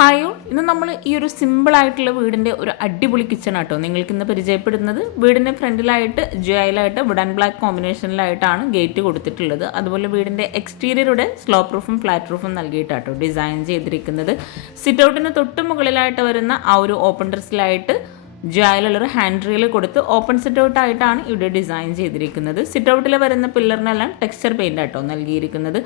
ഹായോ, ഇന്ന് നമ്മൾ ഈ ഒരു സിമ്പിളായിട്ടുള്ള വീടിൻ്റെ ഒരു അടിപൊളി കിച്ചൺ ആട്ടോ നിങ്ങൾക്ക് ഇന്ന് പരിചയപ്പെടുന്നത്. വീടിൻ്റെ ഫ്രണ്ടിലായിട്ട് ജോയിലായിട്ട് വുഡ് ആൻഡ് ബ്ലാക്ക് കോമ്പിനേഷനിലായിട്ടാണ് ഗേറ്റ് കൊടുത്തിട്ടുള്ളത്. അതുപോലെ വീടിൻ്റെ എക്സ്റ്റീരിയറുടെ സ്ലോപ്പ് റൂഫും ഫ്ലാറ്റ് റൂഫും നൽകിയിട്ടാട്ടോ ഡിസൈൻ ചെയ്തിരിക്കുന്നത്. സിറ്റ് ഔട്ടിന് തൊട്ട് മുകളിലായിട്ട് വരുന്ന ആ ഒരു ഓപ്പൺ ഡ്രസ്സിലായിട്ട് ജോയിലുള്ളൊരു ഹാൻഡ് റീൽ കൊടുത്ത് ഓപ്പൺ സിറ്റ് ഔട്ട് ആയിട്ടാണ് ഇവിടെ ഡിസൈൻ ചെയ്തിരിക്കുന്നത്. സിറ്റ് ഔട്ടിൽ വരുന്ന പില്ലറിനെല്ലാം ടെക്സ്ചർ പെയിൻ്റ് ആട്ടോ നൽകിയിരിക്കുന്നത്.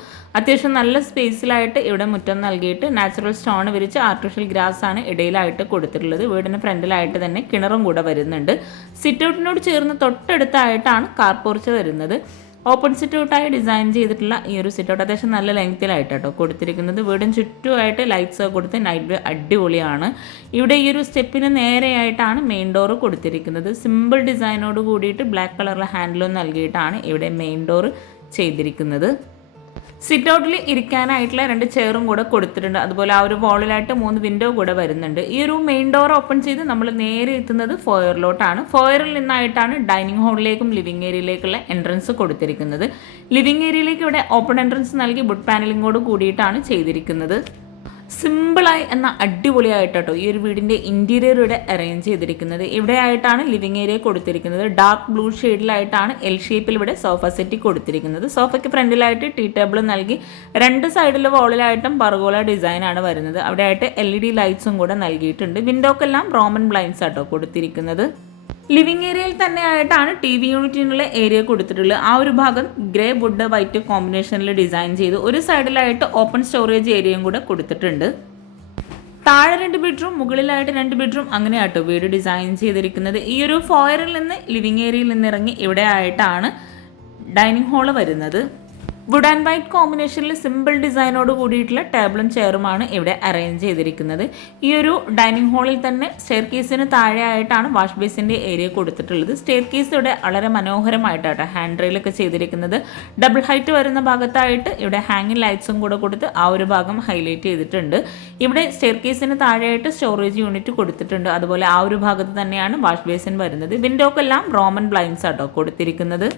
അത്യാവശ്യം നല്ല സ്പേസിലായിട്ട് ഇവിടെ മുറ്റം നൽകിയിട്ട് നാച്ചുറൽ സ്റ്റോൺ വിരിച്ച് ആർട്ടിഫിഷ്യൽ ഗ്രാസ് ആണ് ഇടയിലായിട്ട് കൊടുത്തിട്ടുള്ളത്. വീടിന് ഫ്രണ്ടിലായിട്ട് തന്നെ കിണറും കൂടെ വരുന്നുണ്ട്. സിറ്റ് ഔട്ടിനോട് ചേർന്ന് തൊട്ടടുത്തായിട്ടാണ് കാർ പോർച്ച് വരുന്നത്. ഓപ്പൺ സിറ്റ് ഔട്ടായി ഡിസൈൻ ചെയ്തിട്ടുള്ള ഈ ഒരു സിറ്റ് ഔട്ട് അത്യാവശ്യം നല്ല ലെങ്ത്തിലായിട്ട് കേട്ടോ കൊടുത്തിരിക്കുന്നത്. വീടിന് ചുറ്റുമായിട്ട് ലൈറ്റ്സ് കൊടുത്ത് നൈറ്റ് വ്യൂ അടിപൊളിയാണ്. ഇവിടെ ഈ ഒരു സ്റ്റെപ്പിന് നേരെയായിട്ടാണ് മെയിൻ ഡോർ കൊടുത്തിരിക്കുന്നത്. സിമ്പിൾ ഡിസൈനോട് കൂടിയിട്ട് ബ്ലാക്ക് കളറിലെ ഹാൻഡിലും നൽകിയിട്ടാണ് ഇവിടെ മെയിൻ ഡോർ ചെയ്തിരിക്കുന്നത്. സിറ്റ് ഔട്ടിൽ ഇരിക്കാനായിട്ടുള്ള 2 ചെയറും കൂടെ കൊടുത്തിട്ടുണ്ട്. അതുപോലെ ആ ഒരു വാളിലായിട്ട് 3 വിൻഡോ കൂടെ വരുന്നുണ്ട്. ഈ ഒരു മെയിൻ ഡോർ ഓപ്പൺ ചെയ്ത് നമ്മൾ നേരെ എത്തുന്നത് ഫോയറിലോട്ടാണ്. ഫോയറിൽ നിന്നായിട്ടാണ് ഡൈനിങ് ഹാളിലേക്കും ലിവിംഗ് ഏരിയയിലേക്കുള്ള എൻട്രൻസ് കൊടുത്തിരിക്കുന്നത്. ലിവിംഗ് ഏരിയയിലേക്ക് ഇവിടെ ഓപ്പൺ എൻട്രൻസ് നൽകി വുഡ് പാനലിങ്ങോട് കൂടിയിട്ടാണ് ചെയ്തിരിക്കുന്നത്. സിമ്പിളായി എന്ന അടിപൊളിയായിട്ടോ ഈ ഒരു വീടിൻ്റെ ഇൻറ്റീരിയർ ഇവിടെ അറേഞ്ച് ചെയ്തിരിക്കുന്നത്. ഇവിടെ ആയിട്ടാണ് ലിവിംഗ് ഏരിയ കൊടുത്തിരിക്കുന്നത്. ഡാർക്ക് ബ്ലൂ ഷെയ്ഡിലായിട്ടാണ് എൽ ഷേപ്പിൽ ഇവിടെ സോഫ സെറ്റ് കൊടുത്തിരിക്കുന്നത്. സോഫയ്ക്ക് ഫ്രണ്ടിലായിട്ട് ടീ ടേബിൾ നൽകി 2 സൈഡിലെ വാളിലായിട്ടും പർഗോള ഡിസൈനാണ് വരുന്നത്. അവിടെ ആയിട്ട് LED ലൈറ്റ്സും കൂടെ നൽകിയിട്ടുണ്ട്. വിൻഡോക്കെല്ലാം റോമൻ ബ്ലൈൻഡ്സ് ആട്ടോ കൊടുത്തിരിക്കുന്നത്. ലിവിംഗ് ഏരിയയിൽ തന്നെ ആയിട്ടാണ് TV യൂണിറ്റിനുള്ള ഏരിയ കൊടുത്തിട്ടുള്ളത്. ആ ഒരു ഭാഗം ഗ്രേ വുഡ് വൈറ്റ് കോമ്പിനേഷനിൽ ഡിസൈൻ ചെയ്ത് ഒരു സൈഡിലായിട്ട് ഓപ്പൺ സ്റ്റോറേജ് ഏരിയയും കൂടെ കൊടുത്തിട്ടുണ്ട്. താഴെ 2 ബെഡ്റൂം, മുകളിലായിട്ട് 2 ബെഡ്റൂം, അങ്ങനെയാട്ടോ വീട് ഡിസൈൻ ചെയ്തിരിക്കുന്നത്. ഈ ഒരു ഫോയറിൽ നിന്ന് ലിവിംഗ് ഏരിയയിൽ നിന്ന് ഇറങ്ങി ഇവിടെ ആയിട്ടാണ് ഡൈനിങ് ഹാള് വരുന്നത്. വുഡ് ആൻഡ് വൈറ്റ് കോമ്പിനേഷനിൽ സിമ്പിൾ ഡിസൈനോട് കൂടിയിട്ടുള്ള ടേബിളും ചെയറുമാണ് ഇവിടെ അറേഞ്ച് ചെയ്തിരിക്കുന്നത്. ഈ ഒരു ഡൈനിങ് ഹാളിൽ തന്നെ സ്റ്റെയർ കേസിന് താഴെയായിട്ടാണ് വാഷ് ബേസിൻ്റെ ഏരിയ കൊടുത്തിട്ടുള്ളത്. സ്റ്റെയർ കേസ് ഇവിടെ വളരെ മനോഹരമായിട്ടാണ് ഹാൻഡ് റെയിലൊക്കെ ചെയ്തിരിക്കുന്നത്. ഡബിൾ ഹൈറ്റ് വരുന്ന ഭാഗത്തായിട്ട് ഇവിടെ ഹാങ്ങിങ് ലൈറ്റ്സും കൂടെ കൊടുത്ത് ആ ഒരു ഭാഗം ഹൈലൈറ്റ് ചെയ്തിട്ടുണ്ട്. ഇവിടെ സ്റ്റെയർ കേസിന് താഴെയായിട്ട് സ്റ്റോറേജ് യൂണിറ്റ് കൊടുത്തിട്ടുണ്ട്. അതുപോലെ ആ ഒരു ഭാഗത്ത് തന്നെയാണ് വാഷ് ബേസിൻ വരുന്നത്. വിൻഡോക്കെല്ലാം റോമൻ ബ്ലൈൻഡ്സ് ആട്ടോ കൊടുത്തിരിക്കുന്നത്.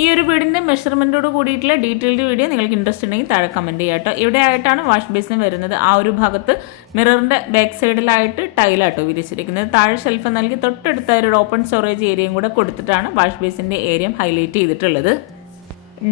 ഈ ഒരു വീടിൻ്റെ മെഷർമെൻറ്റോട് കൂടിയിട്ടുള്ള ഡീറ്റെയിൽഡ് വീഡിയോ നിങ്ങൾക്ക് ഇൻട്രസ്റ്റ് ഉണ്ടെങ്കിൽ താഴെ കമൻറ്റ് ചെയ്യാം കേട്ടോ. ഇവിടെ ആയിട്ടാണ് വാഷ് ബേസിൻ വരുന്നത്. ആ ഒരു ഭാഗത്ത് മിററിൻ്റെ ബാക്ക് സൈഡിലായിട്ട് ടൈലാട്ടോ വിരിച്ചിരിക്കുന്നത്. താഴെ ഷെൽഫ് നൽകി തൊട്ടടുത്ത ഒരു ഓപ്പൺ സ്റ്റോറേജ് ഏരിയയും കൂടെ കൊടുത്തിട്ടാണ് വാഷ് ബേസിൻ്റെ ഏരിയ ഹൈലൈറ്റ് ചെയ്തിട്ടുള്ളത്.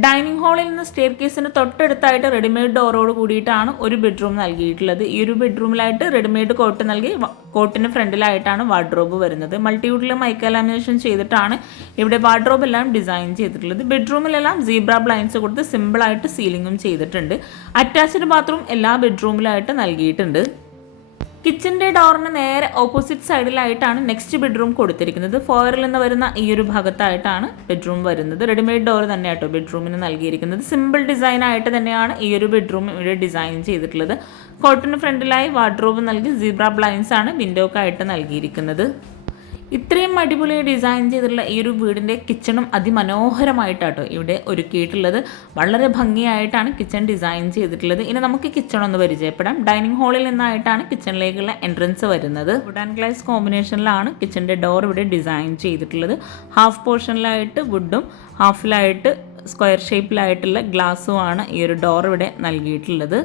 ഡൈനിങ് ഹാളിൽ നിന്ന് സ്റ്റെയർ കേസിന് തൊട്ടടുത്തായിട്ട് റെഡിമെയ്ഡ് ഡോറോട് കൂടിയിട്ടാണ് ഒരു ബെഡ്റൂം നൽകിയിട്ടുള്ളത്. ഈ ഒരു ബെഡ്റൂമിലായിട്ട് റെഡിമെയ്ഡ് കോട്ട് നൽകി കോട്ടിന് ഫ്രണ്ടിലായിട്ടാണ് വാർഡ്രോബ് വരുന്നത്. മൾട്ടിവുഡിൽ മൈക്ക ലാമിനേഷൻ ചെയ്തിട്ടാണ് ഇവിടെ വാർഡ്രോബ് എല്ലാം ഡിസൈൻ ചെയ്തിട്ടുള്ളത്. ബെഡ്റൂമിലെല്ലാം സീബ്ര ബ്ലൈൻഡ്സ് കൊടുത്ത് സിമ്പിളായിട്ട് സീലിങ്ങും ചെയ്തിട്ടുണ്ട്. അറ്റാച്ച്ഡ് ബാത്റൂം എല്ലാ ബെഡ്റൂമിലായിട്ട് നൽകിയിട്ടുണ്ട്. കിച്ചൻ്റെ ഡോറിന് നേരെ ഓപ്പോസിറ്റ് സൈഡിലായിട്ടാണ് നെക്സ്റ്റ് ബെഡ്റൂം കൊടുത്തിരിക്കുന്നത്. ഫോയറിൽ നിന്ന് വരുന്ന ഈ ഒരു ഭാഗത്തായിട്ടാണ് ബെഡ്റൂം വരുന്നത്. റെഡിമെയ്ഡ് ഡോർ തന്നെയാട്ടോ ബെഡ്റൂമിന് നൽകിയിരിക്കുന്നത്. സിമ്പിൾ ഡിസൈൻ ആയിട്ട് തന്നെയാണ് ഈ ഒരു ബെഡ്റൂം ഇവിടെ ഡിസൈൻ ചെയ്തിട്ടുള്ളത്. കോട്ടിന് ഫ്രണ്ടിലായി വാർഡ്രോബ് നൽകി സീബ്ര ബ്ലൈൻഡ്സ് ആണ് വിൻഡോക്കായിട്ട് നൽകിയിരിക്കുന്നത്. ഇത്രയും അടിപൊളി ഡിസൈൻ ചെയ്തിട്ടുള്ള ഈ ഒരു വീടിൻ്റെ കിച്ചണും അതിമനോഹരമായിട്ടാട്ടോ ഇവിടെ ഒരുക്കിയിട്ടുള്ളത്. വളരെ ഭംഗിയായിട്ടാണ് കിച്ചൺ ഡിസൈൻ ചെയ്തിട്ടുള്ളത്. ഇനി നമുക്ക് കിച്ചൺ ഒന്ന് പരിചയപ്പെടാം. ഡൈനിങ് ഹാളിൽ നിന്നായിട്ടാണ് കിച്ചണിലേക്കുള്ള എൻട്രൻസ് വരുന്നത്. വുഡ് ആൻഡ് ഗ്ലാസ് കോമ്പിനേഷനിലാണ് കിച്ചൻ്റെ ഡോർ ഇവിടെ ഡിസൈൻ ചെയ്തിട്ടുള്ളത്. ഹാഫ് പോർഷനിലായിട്ട് വുഡും ഹാഫിലായിട്ട് സ്ക്വയർ ഷേപ്പിലായിട്ടുള്ള ഗ്ലാസ്സുമാണ് ഈ ഒരു ഡോർ ഇവിടെ നൽകിയിട്ടുള്ളത്.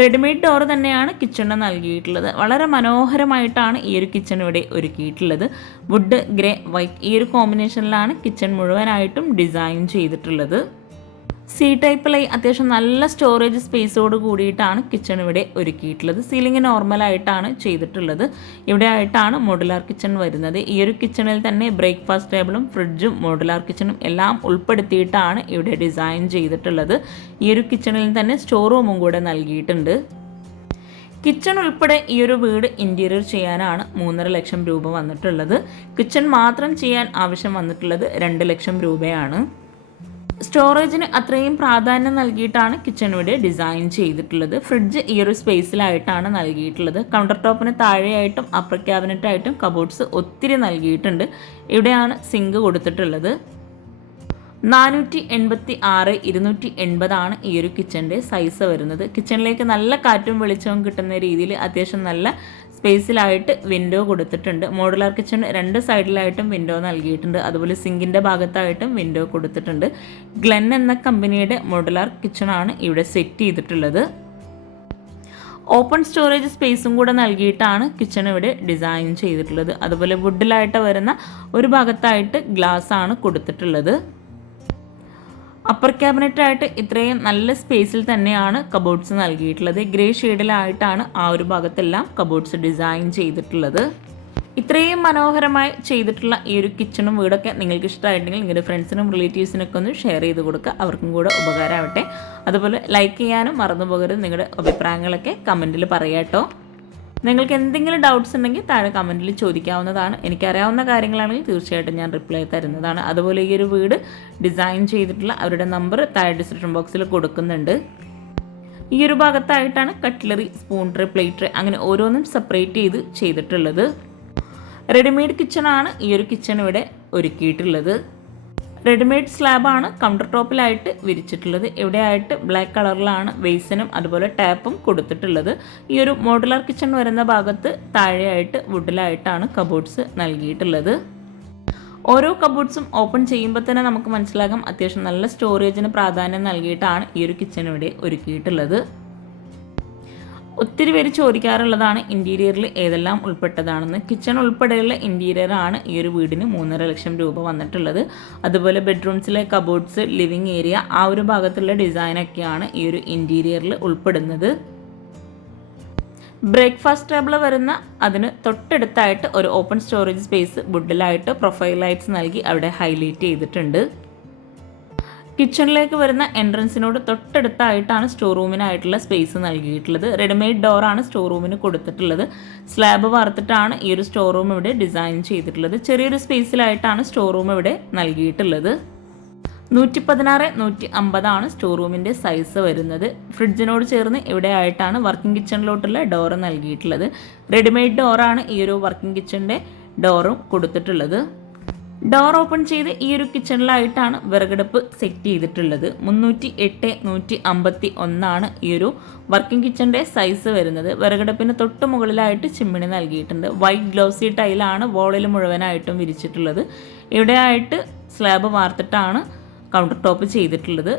റെഡിമെയ്ഡ് ഡോർ തന്നെയാണ് കിച്ചണിന് നൽകിയിട്ടുള്ളത്. വളരെ മനോഹരമായിട്ടാണ് ഈ ഒരു കിച്ചൺ ഇവിടെ ഒരുക്കിയിട്ടുള്ളത്. വുഡ് ഗ്രേ വൈറ്റ് ഈ ഒരു കോമ്പിനേഷനിലാണ് കിച്ചൺ മുഴുവനായിട്ടും ഡിസൈൻ ചെയ്തിട്ടുള്ളത്. C ടൈപ്പിലായി അത്യാവശ്യം നല്ല സ്റ്റോറേജ് സ്പേസോട് കൂടിയിട്ടാണ് കിച്ചൺ ഇവിടെ ഒരുക്കിയിട്ടുള്ളത്. സീലിംഗ് നോർമലായിട്ടാണ് ചെയ്തിട്ടുള്ളത്. ഇവിടെ ആയിട്ടാണ് മോഡുലാർ കിച്ചൺ വരുന്നത്. ഈ ഒരു കിച്ചണിൽ തന്നെ ബ്രേക്ക്ഫാസ്റ്റ് ടേബിളും ഫ്രിഡ്ജും മോഡുലാർ കിച്ചണും എല്ലാം ഉൾപ്പെടുത്തിയിട്ടാണ് ഇവിടെ ഡിസൈൻ ചെയ്തിട്ടുള്ളത്. ഈ ഒരു കിച്ചണിൽ തന്നെ സ്റ്റോർ റൂമും കൂടെ നൽകിയിട്ടുണ്ട്. കിച്ചൺ ഉൾപ്പെടെ ഈ ഒരു വീട് ഇൻറ്റീരിയർ ചെയ്യാനാണ് 3.5 ലക്ഷം രൂപ വന്നിട്ടുള്ളത്. കിച്ചൺ മാത്രം ചെയ്യാൻ ആവശ്യം വന്നിട്ടുള്ളത് 2 ലക്ഷം രൂപയാണ്. സ്റ്റോറേജിന് അത്രയും പ്രാധാന്യം നൽകിയിട്ടാണ് കിച്ചൺ ഇവിടെ ഡിസൈൻ ചെയ്തിട്ടുള്ളത്. ഫ്രിഡ്ജ് ഈ ഒരു സ്പേസിലായിട്ടാണ് നൽകിയിട്ടുള്ളത്. കൗണ്ടർ ടോപ്പിന് താഴെയായിട്ടും അപ്പർ ക്യാബിനറ്റായിട്ടും കബോർഡ്സ് ഒത്തിരി നൽകിയിട്ടുണ്ട്. ഇവിടെയാണ് സിങ്ക് കൊടുത്തിട്ടുള്ളത്. 486 280 ഈ ഒരു കിച്ചൻ്റെ സൈസ് വരുന്നത്. കിച്ചണിലേക്ക് നല്ല കാറ്റും വെളിച്ചവും കിട്ടുന്ന രീതിയിൽ അത്യാവശ്യം നല്ല സ്പേസിലായിട്ട് വിൻഡോ കൊടുത്തിട്ടുണ്ട്. മോഡുലാർ കിച്ചൺ 2 സൈഡിലായിട്ടും വിൻഡോ നൽകിയിട്ടുണ്ട്. അതുപോലെ സിങ്കിൻ്റെ ഭാഗത്തായിട്ടും വിൻഡോ കൊടുത്തിട്ടുണ്ട്. ഗ്ലെൻ എന്ന കമ്പനിയുടെ മോഡുലാർ കിച്ചണാണ് ഇവിടെ സെറ്റ് ചെയ്തിട്ടുള്ളത്. ഓപ്പൺ സ്റ്റോറേജ് സ്പേസും കൂടെ നൽകിയിട്ടാണ് കിച്ചൺ ഇവിടെ ഡിസൈൻ ചെയ്തിട്ടുള്ളത്. അതുപോലെ വുഡിലായിട്ട് വരുന്ന ഒരു ഭാഗത്തായിട്ട് ഗ്ലാസ് ആണ് കൊടുത്തിട്ടുള്ളത്. അപ്പർ ക്യാബിനറ്റായിട്ട് ഇത്രയും നല്ല സ്പേസിൽ തന്നെയാണ് കബോർഡ്സ് നൽകിയിട്ടുള്ളത്. ഗ്രേ ഷെയ്ഡിലായിട്ടാണ് ആ ഒരു ഭാഗത്തെല്ലാം കബോർഡ്സ് ഡിസൈൻ ചെയ്തിട്ടുള്ളത്. ഇത്രയും മനോഹരമായി ചെയ്തിട്ടുള്ള ഈ ഒരു കിച്ചണും വീടൊക്കെ നിങ്ങൾക്ക് ഇഷ്ടമായിട്ടുണ്ടെങ്കിൽ നിങ്ങളുടെ ഫ്രണ്ട്സിനും റിലേറ്റീവ്സിനൊക്കെ ഒന്ന് ഷെയർ ചെയ്ത് കൊടുക്കുക, അവർക്കും കൂടെ ഉപകാരമാവട്ടെ. അതുപോലെ ലൈക്ക് ചെയ്യാനും മറന്നു പോകരുത്. നിങ്ങളുടെ അഭിപ്രായങ്ങളൊക്കെ കമൻറ്റിൽ പറയാട്ടോ. നിങ്ങൾക്ക് എന്തെങ്കിലും ഡൗട്ട്സ് ഉണ്ടെങ്കിൽ താഴെ കമൻറ്റിൽ ചോദിക്കാവുന്നതാണ്. എനിക്കറിയാവുന്ന കാര്യങ്ങളാണെങ്കിൽ തീർച്ചയായിട്ടും ഞാൻ റിപ്ലൈ തരുന്നതാണ്. അതുപോലെ ഈ ഒരു വീട് ഡിസൈൻ ചെയ്തിട്ടുള്ള അവരുടെ നമ്പർ താഴെ ഡിസ്ക്രിപ്ഷൻ ബോക്സിൽ കൊടുക്കുന്നുണ്ട്. ഈ ഒരു ഭാഗത്തായിട്ടാണ് cutlery, spoon tray, plate tray അങ്ങനെ ഓരോന്നും സെപ്പറേറ്റ് ചെയ്തിട്ടുള്ളത്. റെഡിമെയ്ഡ് കിച്ചണാണ് ഈ ഒരു കിച്ചൺ ഇവിടെ ഒരുക്കിയിട്ടുള്ളത്. റെഡിമെയ്ഡ് സ്ലാബാണ് കൗണ്ടർ ടോപ്പിലായിട്ട് വിരിച്ചിട്ടുള്ളത്. ഇവിടെയായിട്ട് ബ്ലാക്ക് കളറിലാണ് ബേസിനും അതുപോലെ ടാപ്പും കൊടുത്തിട്ടുള്ളത്. ഈ ഒരു മോഡുലാർ കിച്ചൺ വരുന്ന ഭാഗത്ത് താഴെയായിട്ട് വുഡിലായിട്ടാണ് കബോർഡ്സ് നൽകിയിട്ടുള്ളത്. ഓരോ കബോർഡ്സും ഓപ്പൺ ചെയ്യുമ്പോൾ തന്നെ നമുക്ക് മനസ്സിലാക്കാം അത്യാവശ്യം നല്ല സ്റ്റോറേജിന് പ്രാധാന്യം നൽകിയിട്ടാണ് ഈ ഒരു കിച്ചൺ ഇവിടെ ഒരുക്കിയിട്ടുള്ളത്. ഒത്തിരി പേര് ചോദിക്കാറുള്ളതാണ് ഇൻറ്റീരിയറിൽ ഏതെല്ലാം ഉൾപ്പെട്ടതാണെന്ന്. കിച്ചൺ ഉൾപ്പെടെയുള്ള ഇൻറ്റീരിയറാണ് ഈ ഒരു വീടിന് 3.5 ലക്ഷം രൂപ വന്നിട്ടുള്ളത്. അതുപോലെ ബെഡ്റൂംസിലെ കബോർഡ്സ്, ലിവിങ് ഏരിയ ആ ഒരു ഭാഗത്തുള്ള ഡിസൈനൊക്കെയാണ് ഈ ഒരു ഇൻറ്റീരിയറിൽ ഉൾപ്പെടുന്നത്. ബ്രേക്ക്ഫാസ്റ്റ് ടേബിൾ വരുന്ന അതിന് തൊട്ടടുത്തായിട്ട് ഒരു ഓപ്പൺ സ്റ്റോറേജ് സ്പേസ് വുഡിലായിട്ട് പ്രൊഫൈൽ ലൈറ്റ്സ് നൽകി അവിടെ ഹൈലൈറ്റ് ചെയ്തിട്ടുണ്ട്. കിച്ചണിലേക്ക് വരുന്ന എൻട്രൻസിനോട് തൊട്ടടുത്തായിട്ടാണ് സ്റ്റോർ റൂമിനായിട്ടുള്ള സ്പേസ് നൽകിയിട്ടുള്ളത്. റെഡിമെയ്ഡ് ഡോറാണ് സ്റ്റോർ റൂമിന് കൊടുത്തിട്ടുള്ളത്. സ്ലാബ് വാർത്തിട്ടാണ് ഈ ഒരു സ്റ്റോർ റൂം ഇവിടെ ഡിസൈൻ ചെയ്തിട്ടുള്ളത്. ചെറിയൊരു സ്പേസിലായിട്ടാണ് സ്റ്റോർ റൂം ഇവിടെ നൽകിയിട്ടുള്ളത്. 116x150 സ്റ്റോർ റൂമിൻ്റെ സൈസ് വരുന്നത്. ഫ്രിഡ്ജിനോട് ചേർന്ന് ഇവിടെ ആയിട്ടാണ് വർക്കിംഗ് കിച്ചണിലോട്ടുള്ള ഡോറ് നൽകിയിട്ടുള്ളത്. റെഡിമെയ്ഡ് ഡോറാണ് ഈ ഒരു വർക്കിംഗ് കിച്ചണിൻ്റെ ഡോറും കൊടുത്തിട്ടുള്ളത്. ഡോർ ഓപ്പൺ ചെയ്ത് ഈ ഒരു കിച്ചണിലായിട്ടാണ് വിറകടുപ്പ് സെറ്റ് ചെയ്തിട്ടുള്ളത്. 308x151 ഈ ഒരു വർക്കിംഗ് കിച്ചണിൻ്റെ സൈസ് വരുന്നത്. വിറകടുപ്പിന് തൊട്ട് മുകളിലായിട്ട് ചിമ്മിണി നൽകിയിട്ടുണ്ട്. വൈറ്റ് ഗ്ലോസി ടൈലാണ് വോളിൽ മുഴുവനായിട്ടും വിരിച്ചിട്ടുള്ളത്. ഇവിടെയായിട്ട് സ്ലാബ് വാർത്തിട്ടാണ് കൗണ്ടർ ടോപ്പ് ചെയ്തിട്ടുള്ളത്.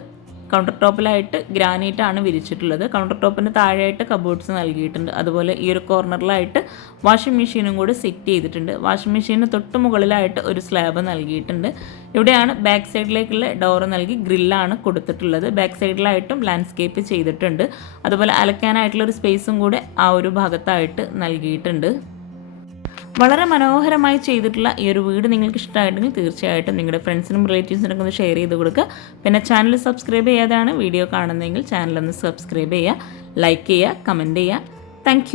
കൗണ്ടർ ടോപ്പിലായിട്ട് ഗ്രാനൈറ്റാണ് വിരിച്ചിട്ടുള്ളത്. കൗണ്ടർ ടോപ്പിന് താഴെയായിട്ട് കബോർഡ്സ് നൽകിയിട്ടുണ്ട്. അതുപോലെ ഈ ഒരു കോർണറിലായിട്ട് വാഷിംഗ് മെഷീനും കൂടി സെറ്റ് ചെയ്തിട്ടുണ്ട്. വാഷിംഗ് മെഷീന് തൊട്ട് മുകളിലായിട്ട് ഒരു സ്ലാബ് നൽകിയിട്ടുണ്ട്. ഇവിടെയാണ് ബാക്ക് സൈഡിലേക്കുള്ള ഡോറ് നൽകി ഗ്രില്ലാണ് കൊടുത്തിട്ടുള്ളത്. ബാക്ക് സൈഡിലായിട്ടും ലാൻഡ്സ്കേപ്പ് ചെയ്തിട്ടുണ്ട്. അതുപോലെ അലക്കാനായിട്ടുള്ളൊരു സ്പേസും കൂടെ ആ ഒരു ഭാഗത്തായിട്ട് നൽകിയിട്ടുണ്ട്. വളരെ മനോഹരമായി ചെയ്തിട്ടുള്ള ഈ ഒരു വീട് നിങ്ങൾക്ക് ഇഷ്ടമായിട്ടുണ്ടെങ്കിൽ തീർച്ചയായിട്ടും നിങ്ങളുടെ ഫ്രണ്ട്സിനും റിലേറ്റീവ്സിനൊക്കെ ഒന്ന് ഷെയർ ചെയ്ത് കൊടുക്കുക. പിന്നെ ചാനൽ സബ്സ്ക്രൈബ് ചെയ്യാതെയാണ് വീഡിയോ കാണുന്നതെങ്കിൽ ചാനലൊന്ന് സബ്സ്ക്രൈബ് ചെയ്യുക, ലൈക്ക് ചെയ്യുക, കമൻറ്റ് ചെയ്യുക. താങ്ക്